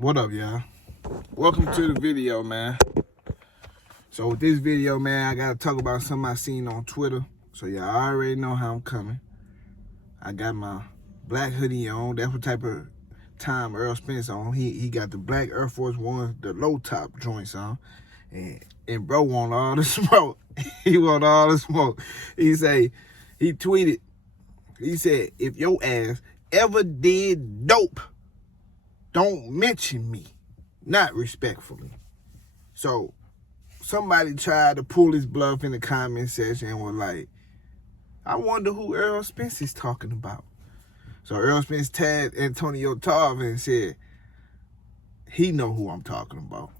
What up, y'all? Welcome to the video, man. So with this video, man, I gotta talk about something I seen on Twitter. So y'all already know how I'm coming. I got my black hoodie on. That's what type of time Errol Spence on. He got the black Air Force One, the low top joints on. And bro want all the smoke. He want all the smoke. He tweeted, he said, if your ass ever did dope, don't mention me, not respectfully. So somebody tried to pull his bluff in the comment section and was like, I wonder who Errol Spence is talking about. So Errol Spence tagged Antonio Tarver and said, he know who I'm talking about.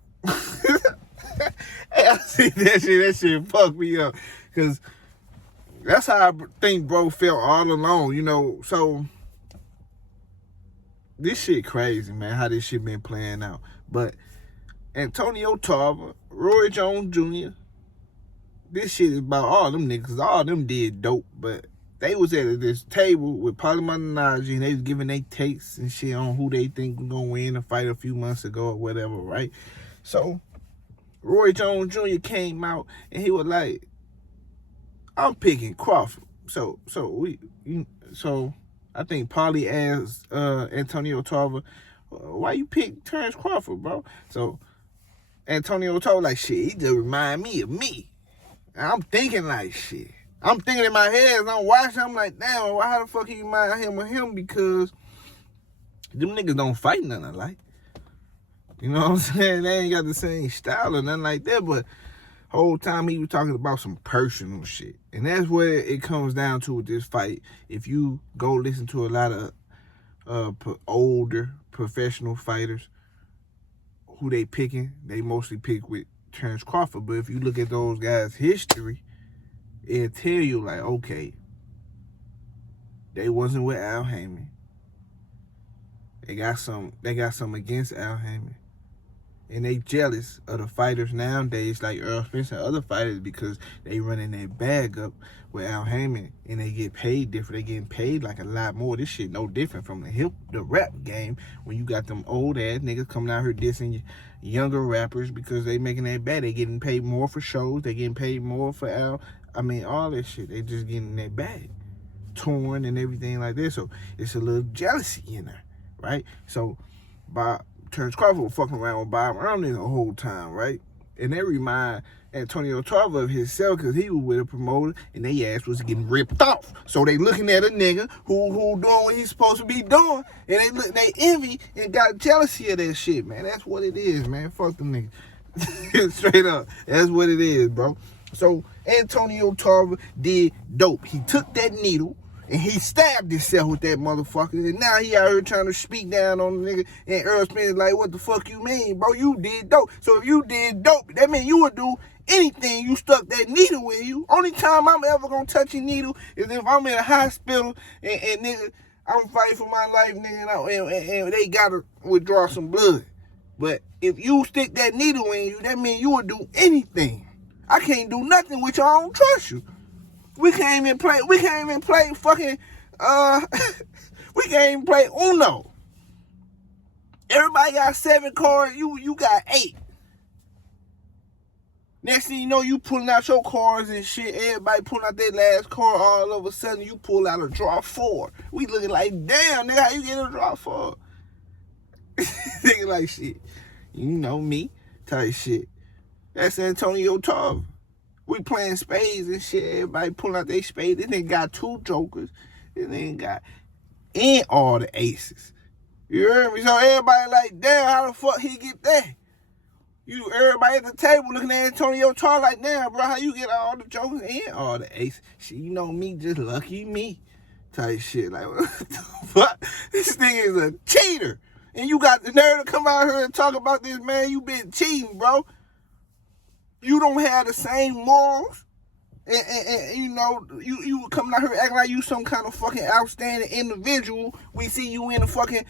Hey, I see that shit fucked me up. Because that's how I think bro felt all along, you know. So this shit crazy, man, how this shit been playing out. But Antonio Tarver, Roy Jones Jr., this shit is about all them niggas. All them did dope, but they was at this table with Polymonology and they was giving their takes and shit on who they think was gonna win a fight a few months ago or whatever, right? So Roy Jones Jr. came out and he was like, I'm picking Crawford. So I think Polly asked Antonio Tarver, why you pick Terrence Crawford, bro? So Antonio Tarver like, shit, he just remind me of me. And I'm thinking like, shit. I'm thinking in my head as I'm watching, I'm like, damn, why how the fuck he remind him of him? Because them niggas don't fight nothing alike. You know what I'm saying? They ain't got the same style or nothing like that, but whole time he was talking about some personal shit. And that's what it comes down to with this fight. If you go listen to a lot of older professional fighters, who they picking, they mostly pick with Terrence Crawford. But if you look at those guys' history, it'll tell you like, okay, they wasn't with Al Haymon. They got some against Al Haymon. And they jealous of the fighters nowadays like Errol Spence and other fighters because they running their bag up with Al Haymon and they get paid different. They getting paid like a lot more. This shit no different from the rap game when you got them old ass niggas coming out here dissing younger rappers because they making their bag. They getting paid more for shows. They getting paid more for Al. I mean, all this shit. They just getting their bag torn and everything like that. So it's a little jealousy in there, right? So Terrence Crawford was fucking around with Bob Erman the whole time, right? And they remind Antonio Tarver of himself because he was with a promoter and they ass was getting ripped off. So they looking at a nigga who doing what he's supposed to be doing, and they envy and got jealousy of that shit, man. That's what it is, man. Fuck them niggas. Straight up. That's what it is, bro. So Antonio Tarver did dope. He took that needle and he stabbed himself with that motherfucker. And now he out here trying to speak down on the nigga. And Errol Spence is like, what the fuck you mean, bro? You did dope. So if you did dope, that means you would do anything you stuck that needle in you. Only time I'm ever gonna touch a needle is if I'm in a hospital and nigga, I'm fighting for my life, nigga, and they gotta withdraw some blood. But if you stick that needle in you, that means you would do anything. I can't do nothing with you. I don't trust you. We can't even play fucking, we can't even play Uno. Everybody got 7 cards, you got 8. Next thing you know, you pulling out your cards and shit, everybody pulling out their last card, all of a sudden you pull out a draw 4. We looking like, damn, nigga, how you get a draw 4? Nigga like, shit, you know me, type shit. That's Antonio Tarver. We playing spades and shit. Everybody pulling out their spades. This nigga got 2 jokers. This nigga got and all the aces. You heard me? So everybody like, damn, how the fuck he get that? Everybody at the table looking at Antonio Tarver like, damn, bro, how you get all the jokers and all the aces? Shit, you know me, just lucky me. Type shit. Like, what the fuck? This nigga is a cheater. And you got the nerve to come out here and talk about this, man. You been cheating, bro. You don't have the same morals, and you know, you coming out here acting like you some kind of fucking outstanding individual. We see you in the fucking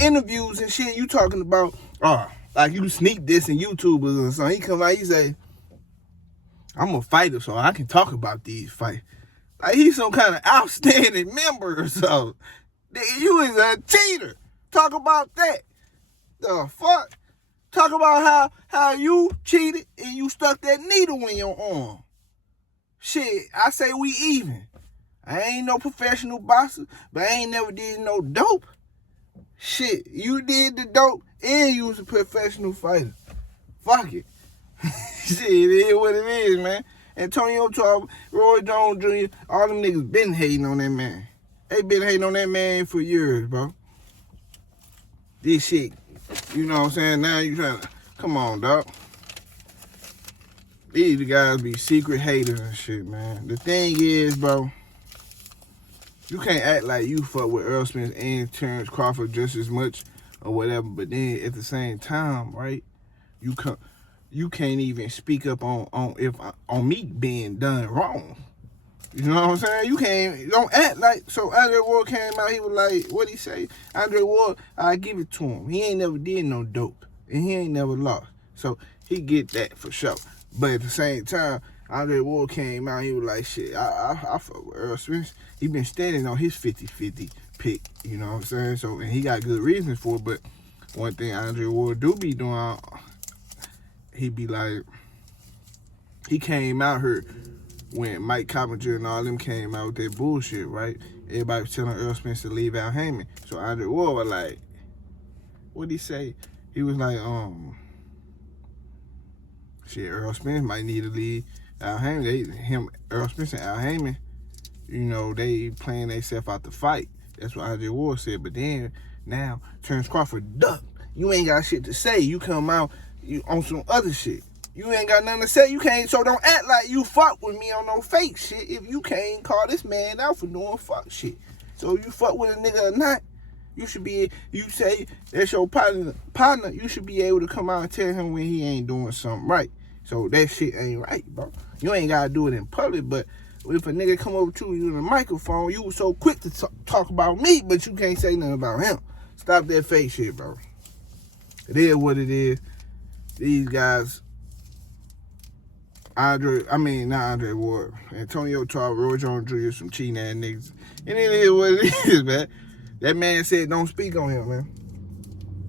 interviews and shit, you talking about, like you sneak this in YouTubers or something. He come out, he say, I'm a fighter, so I can talk about these fights. Like he's some kind of outstanding member or something. You is a cheater. Talk about that. The fuck? Talk about how you cheated and you stuck that needle in your arm. Shit, I say we even. I ain't no professional boxer, but I ain't never did no dope. Shit, you did the dope and you was a professional fighter. Fuck it. Shit, it is what it is, man. Antonio Tarver, Roy Jones Jr., all them niggas been hating on that man. They been hating on that man for years, bro. This shit, you know what I'm saying? Now you trying to, come on, dog. These guys be secret haters and shit, man. The thing is, bro, you can't act like you fuck with Errol Spence and Terrence Crawford just as much or whatever, but then at the same time, right, you can't even speak up on me being done wrong. You know what I'm saying? Don't act like, so Andre Ward came out, he was like, what'd he say? Andre Ward, I give it to him. He ain't never did no dope, and he ain't never lost. So he get that for sure. But at the same time, Andre Ward came out, he was like, shit, I fuck with Errol Spence. He been standing on his 50-50 pick, you know what I'm saying? So, and he got good reasons for it, but one thing Andre Ward do be doing, he be like, he came out here when Mike Coppinger and all them came out with that bullshit, right? Everybody was telling Errol Spence to leave Al Heyman. So Andre Ward was like, what'd he say? He was like, shit, Errol Spence might need to leave Al Heyman. Errol Spence and Al Heyman, you know, they playing themselves out the fight. That's what Andre Ward said. But then, now, Terrence Crawford ducked. You ain't got shit to say. You come out on some other shit. You ain't got nothing to say. You can't, so don't act like you fuck with me on no fake shit if you can't call this man out for doing fuck shit. So if you fuck with a nigga or not, you should be, you say that's your partner, you should be able to come out and tell him when he ain't doing something right. So that shit ain't right, bro. You ain't gotta do it in public, but if a nigga come over to you in a microphone, you was so quick to talk about me, but you can't say nothing about him. Stop that fake shit, bro. It is what it is. These guys, not Andre Ward, Antonio Tarver Roy Jones Jr., some cheating ass niggas. And it is what it is, man. That man said don't speak on him, man.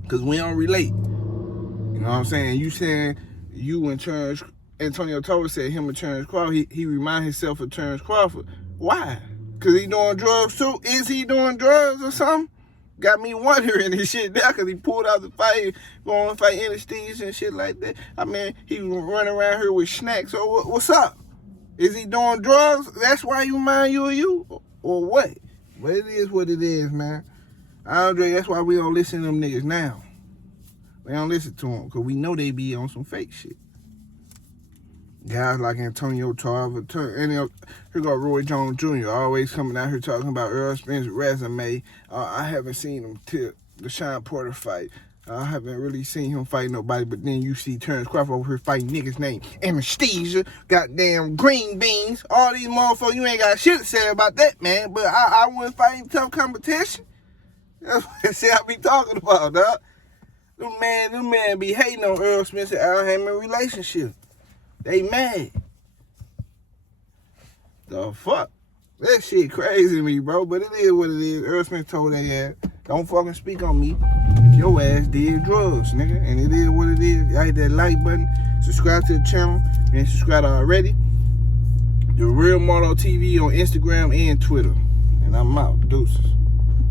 Because we don't relate. You know what I'm saying? You saying you and Antonio Tarver said him and Terrence Crawford, he remind himself of Terrence Crawford. Why? Because he doing drugs too? Is he doing drugs or something? Got me wondering this shit now because he pulled out the fight, going to fight anesthesia and shit like that. I mean, he was running around here with snacks. So what's up? Is he doing drugs? That's why you mind you or you? Or what? But it is what it is, man. Andre, that's why we don't listen to them niggas now. We don't listen to them because we know they be on some fake shit. Guys like Antonio Tarver, and here go Roy Jones Jr. always coming out here talking about Errol Spence's resume. I haven't seen him till the Sean Porter fight. I haven't really seen him fight nobody, but then you see Terrence Crawford over here fighting niggas named Anesthesia, goddamn Green Beans, all these motherfuckers. You ain't got shit to say about that, man, but I wouldn't fight him tough competition. That's what I be talking about, dog. Them man be hating on Errol Spence and Al Heyman relationship. They mad. The fuck? That shit crazy to me, bro. But it is what it is. Errol Spence told their ass, don't fucking speak on me if your ass did drugs, nigga. And it is what it is. Y'all hit that like button. Subscribe to the channel. If you ain't subscribed already. The Real Marlo TV on Instagram and Twitter. And I'm out. Deuces.